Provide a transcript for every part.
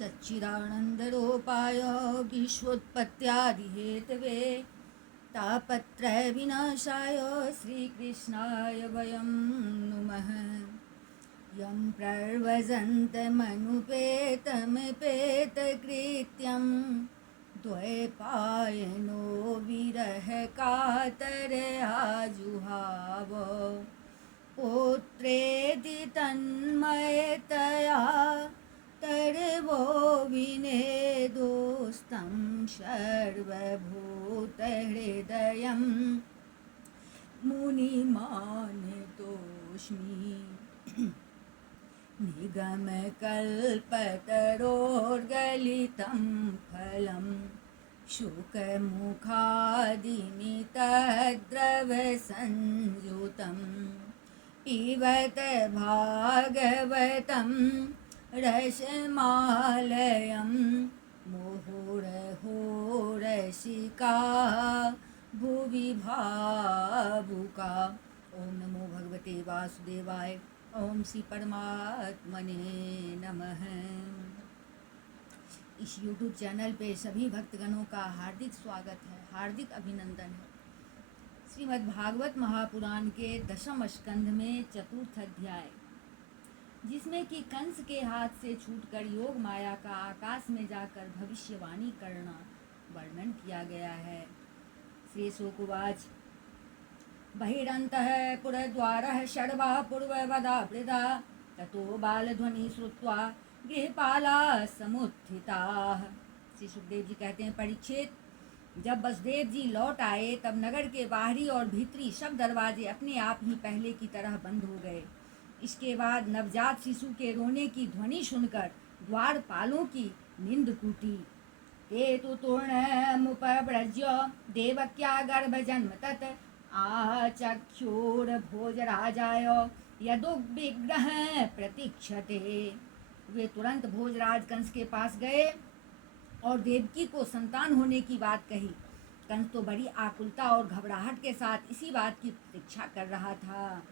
सच्चिदानन्दरूपाय विश्वोत्पत्त्यादिहेतवे तापत्रयविनाशाय श्रीकृष्णाय वयं नुमः। यं प्रव्रजन्तमनुपेतमपेतकृत्यं द्वैपायनो विरहकातरयाजुहाव पुत्रेति तन्मयतया तर्वो विनेदोस्तं सर्वभूतहृदयं मुनिमानतोऽस्मि। निगमकल्पतरोर्गलितं फलं शुकमुखादिमितद्रवसंयुतं पिबत भागवतं रसमालयं मुहुरहो रसिका भुवि भावुका। ओम नमो भगवते वासुदेवाय। ओम श्री परमात्मने नमः। इस YouTube चैनल पे सभी भक्तगणों का हार्दिक स्वागत है, हार्दिक अभिनंदन है। श्रीमद् भागवत महापुराण के 10वें स्कंध में चतुर्थ अध्याय, जिसमें कि कंस के हाथ से छूटकर योग माया का आकाश में जाकर भविष्यवाणी करना वर्णन किया गया है। श्री शुकवाच बहिरन्तः पुरद्वारः षड्वा पूर्ववदावृता ततो बालध्वनि श्रुत्वा गृहपालाः समुत्थिताः। श्री सुखदेव जी कहते हैं, परीक्षित, जब वसुदेव जी लौट आए तब नगर के बाहरी और भीतरी सब दरवाजे अपने आप ही पहले की तरह बंद हो गए। इसके बाद नवजात शिशु के रोने की ध्वनि सुनकर द्वारपालों की नींद टूटी। ते तु तूर्णमुपव्रज्य देवक्या गर्भजन्म तत् आचक्षुर्भोजराजाय यदुविग्रह प्रतीक्षते। वे तुरंत भोजराज कंस के पास गए और देवकी को संतान होने की बात कही। कंस तो बड़ी आकुलता और घबराहट के साथ इसी बात की प्रतीक्षा कर रहा था।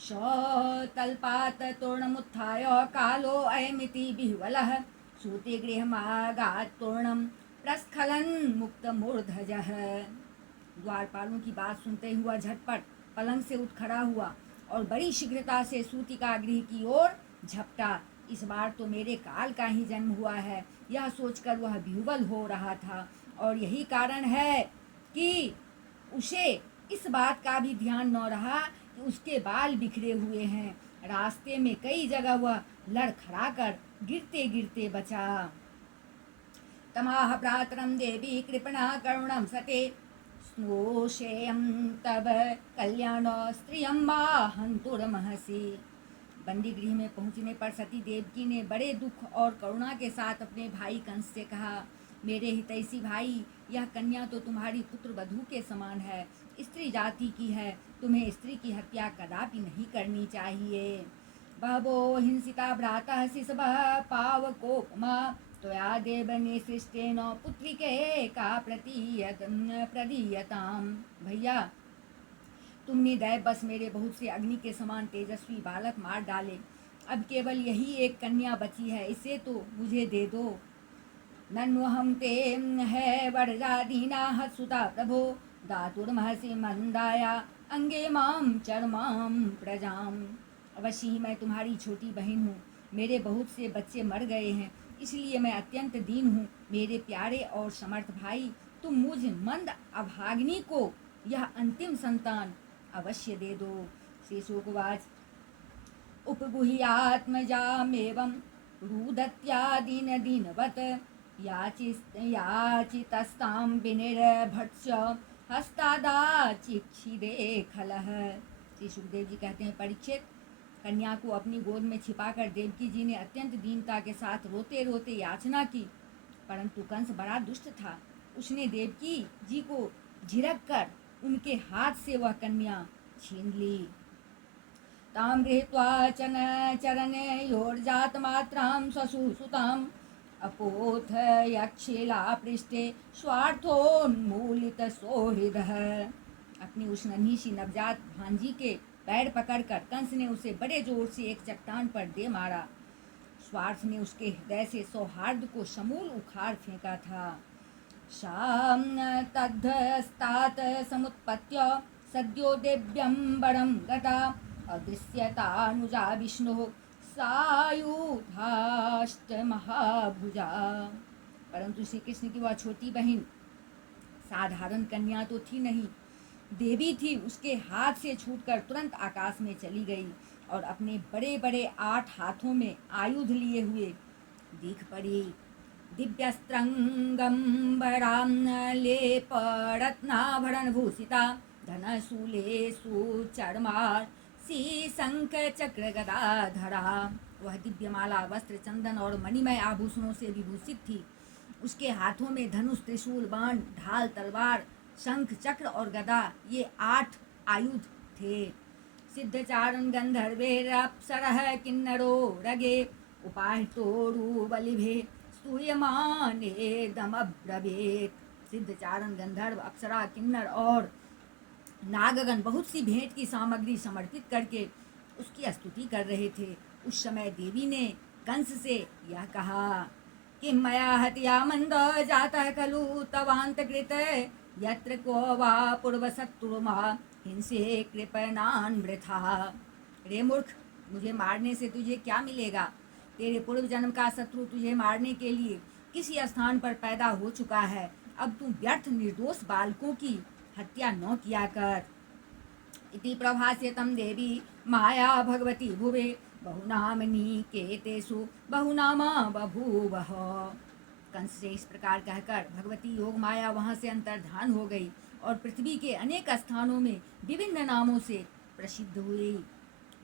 शतल्पात तूर्णमुत्थाय कालो अयमिति विह्वलः सूते गृहमागात् तूर्णं प्रस्खलन मुक्तमूर्धजः। द्वारपालों की बात सुनते हुआ झटपट पलंग से उठ खड़ा हुआ और बड़ी शीघ्रता से सूतिका गृह की ओर झपटा। इस बार तो मेरे काल का ही जन्म हुआ है, यह सोचकर वह विह्वल हो रहा था। और यही कारण है कि उसे इस बात का भी ध्यान न रहा कि उसके बाल बिखरे हुए हैं। रास्ते में कई जगह वह लड़खड़ा कर गिरते गिरते बचा। तमाह प्रातरम देवी कृपणा करुणम सते स्नोषेयं तब कल्याण स्त्रियं मा हंतुरमहसी। बंदी गृह में पहुंचने पर सती देवकी ने बड़े दुख और करुणा के साथ अपने भाई कंस से कहा, मेरे हितैषी भाई, यह कन्या तो तुम्हारी पुत्र वधू के समान है, स्त्री जाति की है, तुम्हें स्त्री की हत्या कदापि नहीं करनी चाहिए। बहवो हिंसिता भ्रातः शिशवः पावकोपमा त्वया देवने सृष्टेन पुत्रिके का प्रदीयताम। भैया, तुमने दैव बस मेरे बहुत से अग्नि के समान तेजस्वी बालक मार डाले। अब केवल यही एक कन्या बची है, इसे तो मुझे दे दो। नन्वहं ते है वरजादीना सुता प्रभो दातुर्महसि मंदाया अंगे माम चरमाम प्रजाम। अवश्य ही मैं तुम्हारी छोटी बहन हूँ, मेरे बहुत से बच्चे मर गए हैं, इसलिए मैं अत्यंत दीन हूँ। मेरे प्यारे और समर्थ भाई, तुम मुझ मंद अभागिनी को यह अंतिम संतान अवश्य दे दो। श्री शुकवाच उपगुह्यात्मजामेवं रुदत्यादीन दीनवत् याचितस्तां विनिर्भट्स्य हस्तादाचिक्षिदे खलः। श्री सुखदेव जी कहते हैं, परीक्षित, कन्या को अपनी गोद में छिपाकर देवकी जी ने अत्यंत दीनता के साथ रोते रोते याचना की, परंतु कंस बड़ा दुष्ट था। उसने देवकी जी को झिड़क कर उनके हाथ से वह कन्या छीन ली। तां गृहीत्वा चरणयोर्जातमात्रां स्वसुसुताम् अपोथ यक्षिला पृष्ठे स्वार्थोन्मूलितसौहृदः। अपनी उस नन्ही सी नवजात भांजी के पैर पकड़कर कंस ने उसे बड़े जोर से एक चट्टान पर दे मारा। स्वार्थ ने उसके हृदय से सौहार्द को समूल उखाड़ फेंका था। शाम तद्धस्तात् समुत्पत्य सद्यो देव्यंबरं गता अदृश्यतानुजा विष्णुः सायुधाष्टमहाभुजा। परंतु श्री कृष्ण की वह छोटी बहन साधारण कन्या तो थी नहीं, देवी थी। उसके हाथ से छूटकर तुरंत आकाश में चली गई और अपने बड़े बड़े 8 हाथों में आयुध लिए हुए दिख पड़ी। दिव्यस्त्रंगम्बरां लेपरत्नाभरणभूषिता धनशूलेषु चर्मार शंख चक्र गदाधरा। वह दिव्यमाला वस्त्र चंदन और मणिमय आभूषणों से विभूषित थी। उसके हाथों में धनुष, त्रिशूल, बाण, ढाल, तलवार, शंख, चक्र और गदा, ये 8 आयुध थे। सिद्धचारण गंधर्वेरप्सरः किन्नरो रगे उपाहितोरु बलिभे स्तूयमानेदमब्रवीत्। सिद्धचारण, गंधर्व, अप्सरा, किन्नर और नागगण बहुत सी भेंट की सामग्री समर्पित करके उसकी स्तुति कर रहे थे। उस समय देवी ने कंस से यह कहा कि मया हत्या मंद जातः खलु तवान्तकृत यत्र को वा पूर्वशत्रुमा हिंसे कृपणान् वृथा। रे मूर्ख, मुझे मारने से तुझे क्या मिलेगा? तेरे पूर्व जन्म का शत्रु तुझे मारने के लिए किसी स्थान पर पैदा हो चुका है। अब तू व्यर्थ निर्दोष बालकों की हत्या न किया कर। इति प्रभास्यतं देवी माया भगवती भुवे बहुनामनीकेतेषु बहुनामा बभूवः। कंस से इस प्रकार कहकर भगवती योग माया वहाँ से अंतर्धान हो गई और पृथ्वी के अनेक स्थानों में विभिन्न नामों से प्रसिद्ध हुई।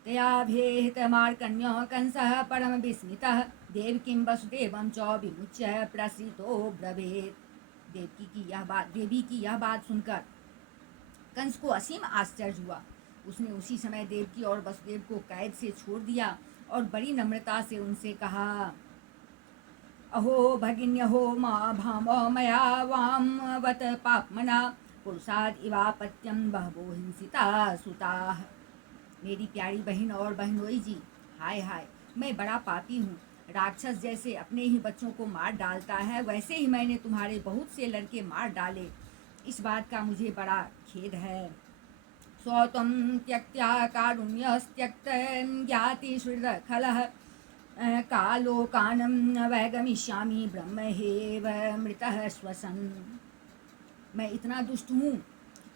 तयाभेहित मार्कण्य कंसः परम विस्मितः देवकीं वसुदेवं च विमुच्य प्रसृतो ब्रवीत्। देवी की यह बात सुनकर कंस को असीम आश्चर्य हुआ। उसने उसी समय देवकी और वसुदेव को कैद से छोड़ दिया और बड़ी नम्रता से उनसे कहा, अहो भगिन्यहो मां भामो मया वामवत पापमना पुरुषाद इवापत्यं बहवो हिंसिता सुताः। मेरी प्यारी बहन और बहनोई जी, हाय हाय, मैं बड़ा पापी हूँ। राक्षस जैसे अपने ही बच्चों को मार डालता है, वैसे ही मैंने तुम्हारे बहुत से लड़के मार डाले। इस बात का मुझे बड़ा खेद है। स्वत्वं त्यक्त्या कारुण्यस्त्यक्तं ज्ञातिश्रुतखलः कालोकानं वैगमिष्यामि ब्रह्मैव मृतः श्वसन्। मैं इतना दुष्ट हूँ,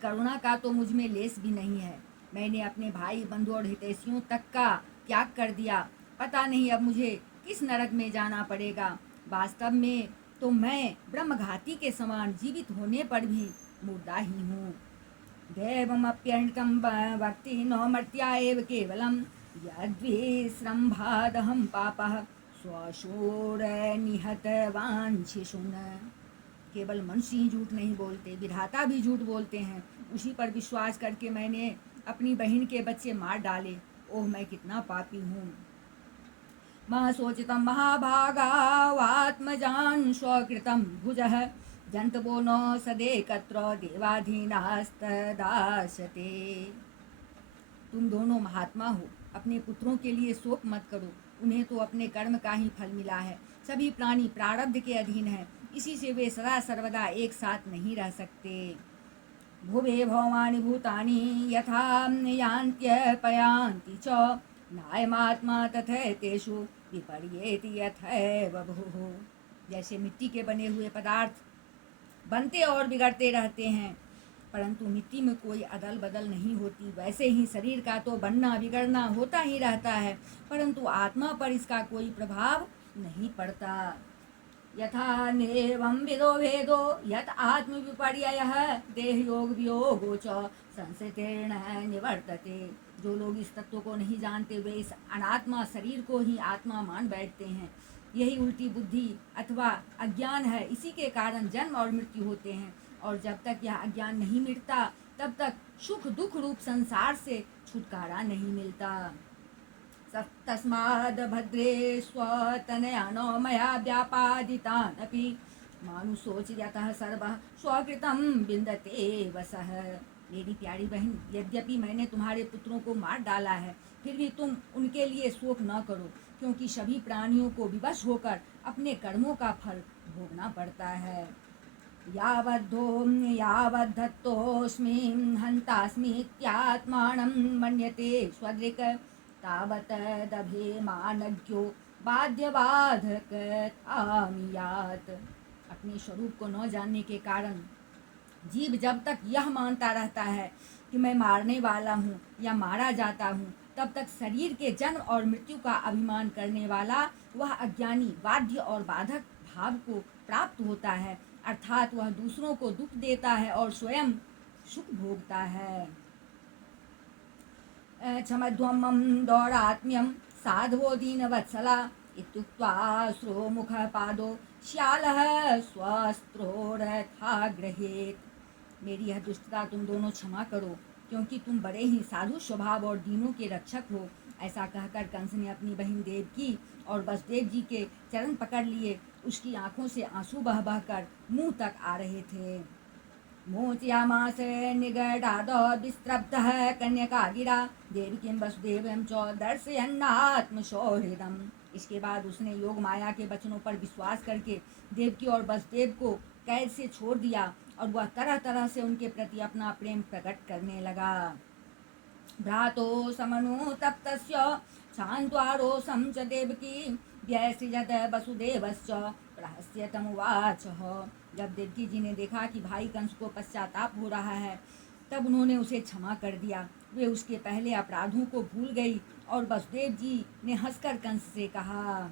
करुणा का तो मुझ में लेस भी नहीं है। मैंने अपने भाई, बंधु और हितैषियों तक का त्याग कर दिया। पता नहीं अब मुझे किस नरक में जाना पड़ेगा। वास्तव में तो मैं ब्रह्मघाती के समान जीवित होने पर भी मुर्दा ही हूँ। दैवमप्यर्णितं भक्ति न मर्त्या एव केवलं यद्विस्रम्भादहं पापः स्वशोरनिहतवाञ्छिषुन्। केवल मनुष्य ही झूठ नहीं बोलते, विधाता भी झूठ बोलते हैं। उसी पर विश्वास करके मैंने अपनी बहन के बच्चे मार डाले। ओह, मैं कितना पापी हूँ। महशोचितं महाभागावात्मजान् स्वकृतं भुजः जन्तवो न सदेकत्र देवाधीनास्तदाशते। तुम दोनों महात्मा हो, अपने पुत्रों के लिए शोक मत करो। उन्हें तो अपने कर्म का ही फल मिला है। सभी प्राणी प्रारब्ध के अधीन हैं, इसी से वे सदा सर्वदा एक साथ नहीं रह सकते। भुवे भवानि भूतानि यथा यान्त्यपयान्ति च नायमात्मा तथैतेषु विपर्येति यथैव भुः। जैसे मिट्टी के बने हुए पदार्थ बनते और बिगड़ते रहते हैं, परंतु मिट्टी में कोई अदल बदल नहीं होती, वैसे ही शरीर का तो बनना बिगड़ना होता ही रहता है, परंतु आत्मा पर इसका कोई प्रभाव नहीं पड़ता। यथा नेवं विदो भेदो यत आत्म विपर्ययः देह योग वियोगो च संस्कृतेन निवर्तते। जो लोग इस तत्व को नहीं जानते वे इस अनात्मा शरीर को ही आत्मा मान बैठते हैं। यही उल्टी बुद्धि अथवा अज्ञान है, इसी के कारण जन्म और मृत्यु होते हैं। और जब तक यह अज्ञान नहीं मिटता तब तक सुख दुख रूप संसार से छुटकारा नहीं मिलता। तस्माद् भद्रे स्वतनयानो मया व्यापादितानपि मानुषोचियतः सर्वः स्वकृतं विन्दते वसः। मेरी प्यारी बहन, यद्यपि मैंने तुम्हारे पुत्रों को मार डाला है, फिर भी तुम उनके लिए शोक न करो। क्योंकि सभी प्राणियों को विवश होकर अपने कर्मों का फल भोगना पड़ता है। यावद्धत्तोऽस्मि हन्तास्मीत्यात्मानं मन्यते स्वदृक् तावत् दभेमानज्ञो बाध्यबाधकतामियात्। अपने स्वरूप को न जानने के कारण जीव जब तक यह मानता रहता है कि मैं मारने वाला हूँ या मारा जाता हूँ, तब तक शरीर के जन्म और मृत्यु का अभिमान करने वाला वह अज्ञानी बाध्य और बाधक भाव को प्राप्त होता है, अर्थात वह दूसरों को दुख देता है और स्वयं सुख भोगता है। क्षमध्वमं दौरात्म्यं साधवो दीनवत्सला इत्युक्त्वा श्रोमुखः पादो श्यालः स्वस्त्रोरथा गृहीत। मेरी यह दुष्टता तुम दोनों क्षमा करो, क्योंकि तुम बड़े ही साधु स्वभाव और दीनों के रक्षक हो। ऐसा कहकर कंस ने अपनी बहन देवकी और वसुदेव जी के चरण पकड़ लिए। उसकी आंखों से आंसू बह बहकर मुंह तक आ रहे थे। मोचयामास निगडादो विस्त्रब्धः कन्यकागिरा देवकीं वसुदेवं च दर्शयन्नात्मसौहृदम्। इसके बाद उसने योग माया के वचनों पर विश्वास करके देवकी और वसुदेव को कैद से छोड़ दिया और वह तरह तरह से उनके प्रति अपना प्रेम प्रकट करने लगा। भ्रातो समनुतप्तस्य शान्त्वारोषं च देवकी व्यसृजत वसुदेवश्च रहस्यतमुवाचः। जब देवकी जी ने देखा कि भाई कंस को पश्चाताप हो रहा है, तब उन्होंने उसे क्षमा कर दिया। वे उसके पहले अपराधों को भूल गई और वसुदेव जी ने हंसकर कंस से कहा,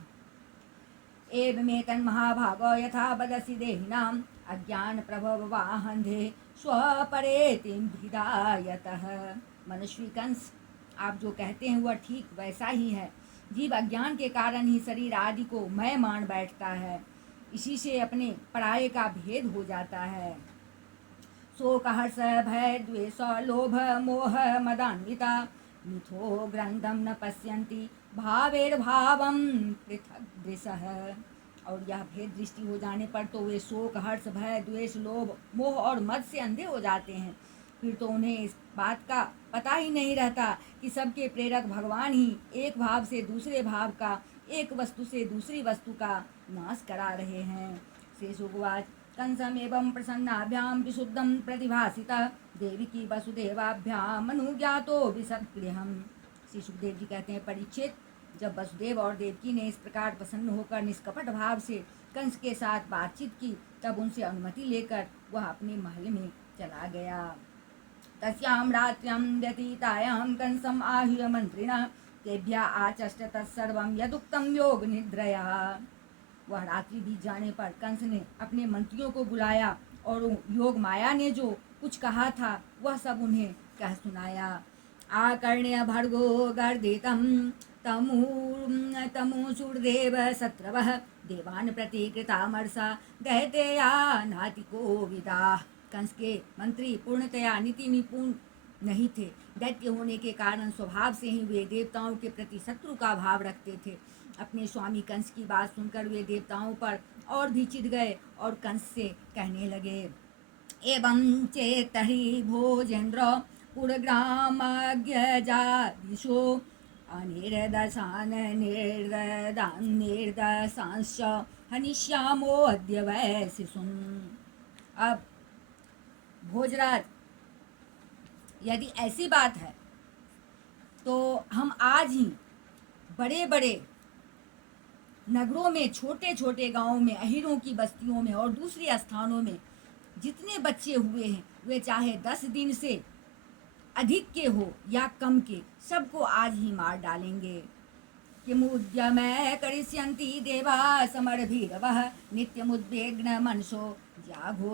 एवमेतन्महाभागो यथा वदसि देहिनाम् अज्ञान प्रभववाहन्धे स्वपरेतिभिधायतः। मनस्वी कंस, आप जो कहते हैं वह ठीक वैसा ही है। जीव अज्ञान के कारण ही शरीर आदि को मैं मान बैठता है, इसी से अपने पराये का भेद हो जाता है। शोक हर्ष भय द्वेष लोभ मोह मदान्विता मिथो ग्रंथम न पश्यन्ति भावेर्भावं पृथक् दृशः। और यह भेद दृष्टि हो जाने पर तो वे शोक हर्ष भय द्वेष लोभ मोह और मद से अंधे हो जाते हैं। फिर तो उन्हें इस बात का पता ही नहीं रहता कि सबके प्रेरक भगवान ही एक भाव से दूसरे भाव का, एक वस्तु से दूसरी वस्तु का नाश करा रहे हैं। शेषुवाच कंसमेवं प्रसन्नाभ्यां विशुद्धं प्रतिभासिता देवकी वसुदेवाभ्याम अनुज्ञातो विसद्गृहम्। श्री सुखदेव जी कहते हैं, परीक्षित, जब वसुदेव और देवकी ने इस प्रकार प्रसन्न होकर निष्कपट भाव से कंस के साथ बातचीत की, तब उनसे अनुमति लेकर वह अपने महल में चला गया। तस्यां रात्र्यां व्यतीतायां कंसम् आह्वय मंत्रिणा तेभ्यः आचष्ट तत्सर्वं यदुक्तं योग निद्रया। वह रात्रि बीत जाने पर कंस ने अपने मंत्रियों को बुलाया और योग माया ने जो कुछ कहा था वह सब उन्हें कह सुनाया। आकर्ण्य भर्गो गर्दितं तमूसुर्देव शत्रवः देवान् प्रतिकृतामर्षा दैतेया नातिको विदाः। कंस के मंत्री पूर्णतया नीति निपुण नहीं थे। दैत्य होने के कारण स्वभाव से ही वे देवताओं के प्रति शत्रु का भाव रखते थे। अपने स्वामी कंस की बात सुनकर वे देवताओं पर और भी चिढ़ गए और कंस से कहने लगे, एवं चेतहि भोजेन्द्र पुरग्रामज्ञजादिशो अनिर्दशान् निर्दशांश्च हनिष्यामोऽद्य वै शिशून्। अब भोजराज, यदि ऐसी बात है तो हम आज ही बड़े बड़े नगरों में, छोटे छोटे गांवों में, अहीरों की बस्तियों में और दूसरे स्थानों में जितने बच्चे हुए हैं, वे चाहे 10 दिन से अधिक के हो या कम के, सबको आज ही मार डालेंगे। किमुद्यमे करिष्यन्ति देवा समरभीरवः नित्यमुद्विग्न मनसो जाघोषेर्धनोस्तव।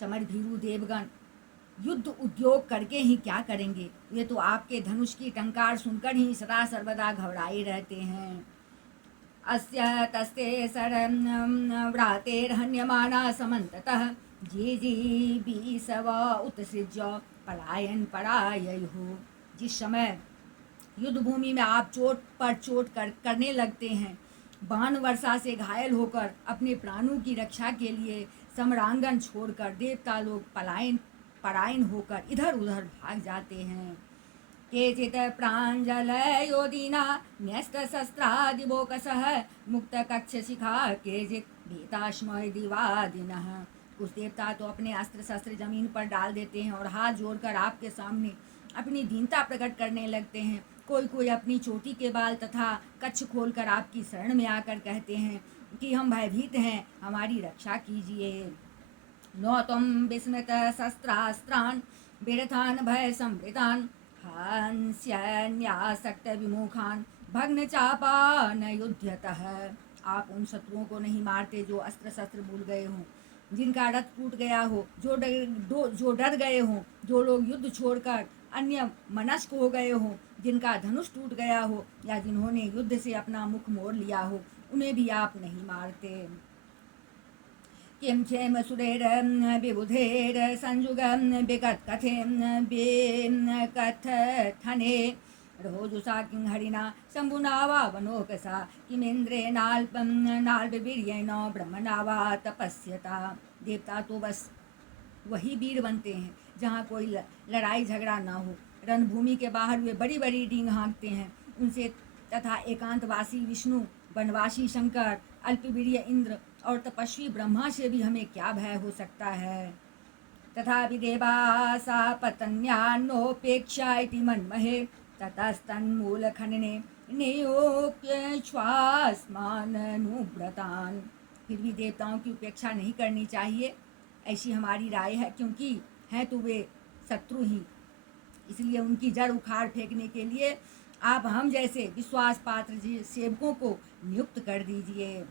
समरभीरु देवगण युद्ध उद्योग करके ही क्या करेंगे? वे तो आपके धनुष की टंकार सुनकर ही सदा सर्वदा घबराए रहते हैं। अस्य तस्ते व्रातेर्हन्यमाना समन्ततः जीजीबीसव उत्सृज्य पलायन पराययुः। जिस समय युद्ध भूमि में आप चोट पर चोट करने लगते हैं, बाण वर्षा से घायल होकर अपने प्राणों की रक्षा के लिए सम्रांगन छोड़कर देवता लोग पलायन होकर इधर उधर भाग जाते हैं। केचित् प्राञ्जलयो दीना न्यस्तशस्त्रादिबोकसः मुक्तकक्षशिखा केचित् भीताश्म दिवादिनः। कुछ देवता तो अपने अस्त्र शस्त्र जमीन पर डाल देते हैं और हाथ जोड़कर आपके सामने अपनी दीनता प्रकट करने लगते हैं। कोई कोई अपनी चोटी के बाल तथा कच्छ खोलकर आपकी शरण में आकर कहते हैं कि हम भयभीत हैं, हमारी रक्षा कीजिए। नो त्वं विस्मृत शस्त्रास्त्रान् विरथान् भय संवृतान् हांस्यन्यासक्त विमुखान् भग्न चापान युध्यतः। आप उन शत्रुओं को नहीं मारते जो अस्त्र शस्त्र भूल गए हों, जिनका रथ टूट गया हो, जो डर गए हों, जो लोग युद्ध छोड़कर अन्य मनस्क हो गए हों, जिनका धनुष टूट गया हो या जिन्होंने युद्ध से अपना मुख मोड़ लिया हो, उन्हें भी आप नहीं मारते। किं क्षेम सुरेर विबुधेर संयुगम विगत कथने रोजुषा किं हरिणा शंभुना वा वनोकसा किमेन्द्रे नाल्पवीर्येण ब्रह्मणा वा तपस्यता। देवता तो बस वही वीर बनते हैं जहाँ कोई लड़ाई झगड़ा ना हो। रणभूमि के बाहर वे बड़ी बड़ी डींग हाँकते हैं, उनसे तथा एकांतवासी विष्णु, वनवासी शंकर, अल्पवीर्य इंद्र और तपस्वी ब्रह्मा से भी हमें क्या भय हो सकता है। तथा विदेवासा पतन्यान्नोपेक्षा इति मन्महे ततस्तन्मूल खनने नियोक्य श्वासमाननुव्रतान्। फिर भी देवताओं की उपेक्षा नहीं करनी चाहिए, ऐसी हमारी राय है, क्योंकि हैं तो वे शत्रु ही। इसलिए उनकी जड़ उखाड़ फेंकने के लिए आप हम जैसे विश्वास पात्र सेवकों को नियुक्त कर दीजिए।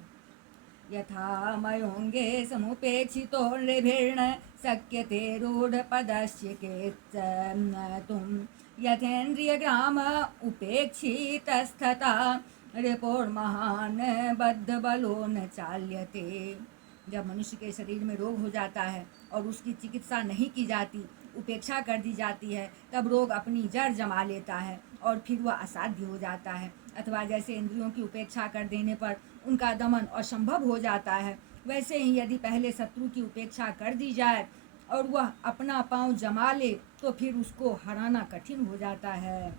यथा मयोंगे समुपेक्षितो नृभिर्न शक्यते रूढपदस्य केत्तुं यथेन्द्रियग्राम उपेक्षितस्तथा रिपोर्महान् बद्धबलो न चाल्यते। जब मनुष्य के शरीर में रोग हो जाता है और उसकी चिकित्सा नहीं की जाती, उपेक्षा कर दी जाती है, तब रोग अपनी जड़ जमा लेता है और फिर वह असाध्य हो जाता है। अथवा जैसे इंद्रियों की उपेक्षा कर देने पर उनका दमन असंभव हो जाता है, वैसे ही यदि पहले शत्रु की उपेक्षा कर दी जाए और वह अपना पांव जमा ले तो फिर उसको हराना कठिन हो जाता है।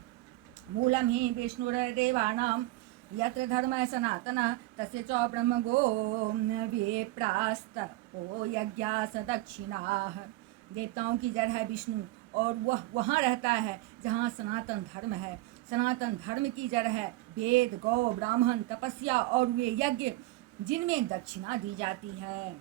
मूलम ही विष्णुर्देवानां यत्र धर्म सनातन तस्य च ब्रह्मगो विप्रास्तपो यज्ञास दक्षिणाः। देवताओं की जड़ है विष्णु और वह वहाँ रहता है जहाँ सनातन धर्म है। सनातन धर्म की जड़ है वेद, गौ, ब्राह्मण, तपस्या और वे यज्ञ जिनमें दक्षिणा दी जाती है।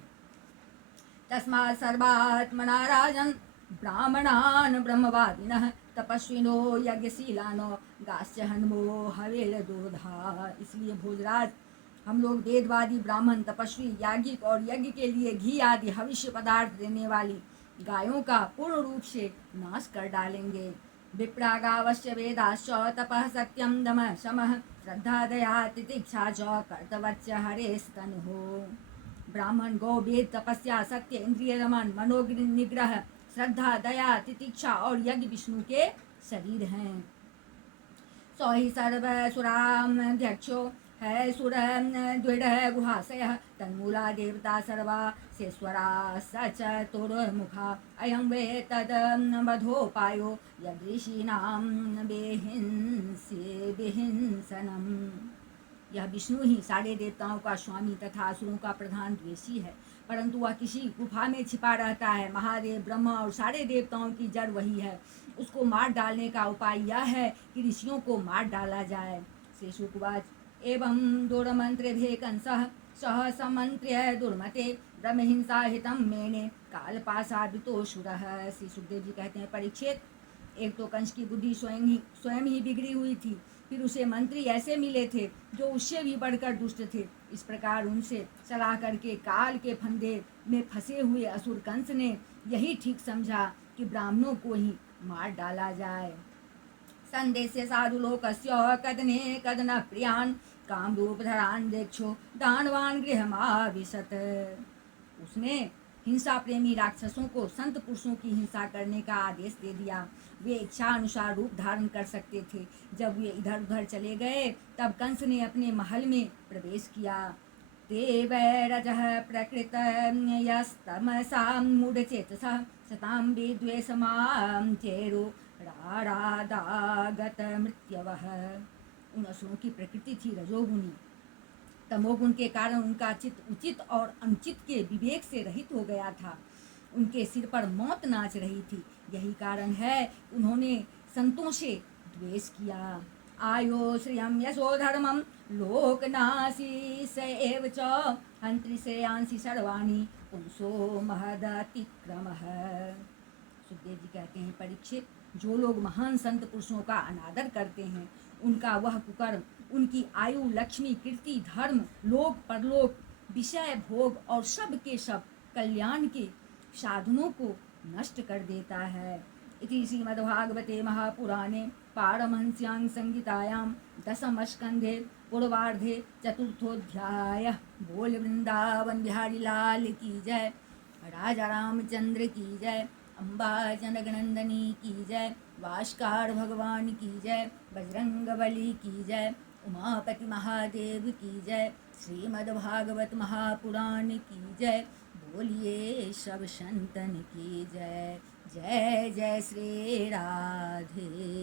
तस्मात् सर्वात्मना राजन् ब्राह्मणान् ब्रह्मवादिनः तपस्विनो यज्ञशीलानो गास्य हन्मो हवेलदोधा। इसलिए भोजराज, हम लोग वेदवादी ब्राह्मण, तपस्वी, याज्ञिक और यज्ञ के लिए घी आदि हविष्य पदार्थ देने वाली गायों का पूर्ण रूप से नाश कर डालेंगे। विप्रागावश्य वेदाश्च तपः सत्यं दमः शमः श्रद्धा दया तितिक्षा च कर्तव्य हरेस्तनुः। ब्राह्मण, गौ, वेद, तपस्या, सत्य, इंद्रिय दमन, मनोनिग्रह, श्रद्धा, दया, तितिक्षा और यज्ञ विष्णु के शरीर हैं। सौ ही सर्वसुराध्यक्षो है सुर द्विड़ गुहाशय तन्मूला देवता सर्वा सेश्वरा सचतुर्मुखा अयं वे तद वधोपायो यदृषीणां विहिंसनम्। यह विष्णु ही सारे देवताओं का स्वामी तथा असुरों का प्रधान द्वेषी है, परंतु वह किसी गुफा में छिपा रहता है। महादेव, ब्रह्मा और सारे देवताओं की जड़ वही है। उसको मार डालने का उपाय यह है कि ऋषियों को मार डाला जाए। श्री शुकवाच एवं दुर्मंत्रिभिः कंसः सह समन्त्र्य दुर्मते ब्रह्महिंसा हितं मेने कालपाशादितोऽसुरः। श्री सुखदेव जी कहते हैं, परीक्षित, एक तो कंस की बुद्धि स्वयं ही बिगड़ी हुई थी, फिर उसे मंत्री ऐसे मिले थे जो उससे भी बढ़कर दुष्ट थे। इस प्रकार उनसे सलाह करके काल के फंदे में फंसे हुए असुर कंस ने यही ठीक समझा कि ब्राह्मणों को ही मार डाला जाए। संदेश्य साधुलोकस्य कदने कदन प्रियान् कामरूपधरान् देक्षो दानवान् गृहमाविशत्। उसने हिंसा प्रेमी राक्षसों को संत पुरुषों की हिंसा करने का आदेश दे दिया। वे इच्छा अनुसार रूप धारण कर सकते थे। जब वे इधर उधर चले गए तब कंस ने अपने महल में प्रवेश किया। ते वैरजः प्रकृतयस्तमसां मूढचेतसः सतां विद्वेषमां चेरो रारादागत मृत्यवः। उन असुरों की प्रकृति थी रजोगुनी। तमोगुण के कारण उनका चित्त उचित और अनुचित के विवेक से रहित हो गया था। उनके सिर पर मौत नाच रही थी। यही कारण है उन्होंने संतों से द्वेष किया। आयो श्रियं यशो धर्मं लोकनाशी स एव च हंत्रि श्रेयांसि सर्वाणि पुंसो महदतिक्रमः। सुखदेव जी कहते हैं, परीक्षित, जो लोग महान संत पुरुषों का अनादर करते हैं, उनका वह कुकर्म उनकी आयु, लक्ष्मी, कीर्ति, धर्म, लोक परलोक, विषय भोग और सब के सब कल्याण के साधनों को नष्ट कर देता है। इति श्रीमद्भागवते महापुराणे पारमहंस्यां संहितायां दशमस्कंधे पूर्वार्धे चतुर्थोऽध्यायः। बोल वृंदावन बिहारी लाल की जय, राजा रामचंद्र की जय, अम्बा जनकनंदनी की जय, भास्कर भगवान की जय, बजरंग बली की जय, उमापति महादेव की जय, श्रीमद्भागवत महापुराण की जय। बोलिए सब संतन की जय। जय जय श्री राधे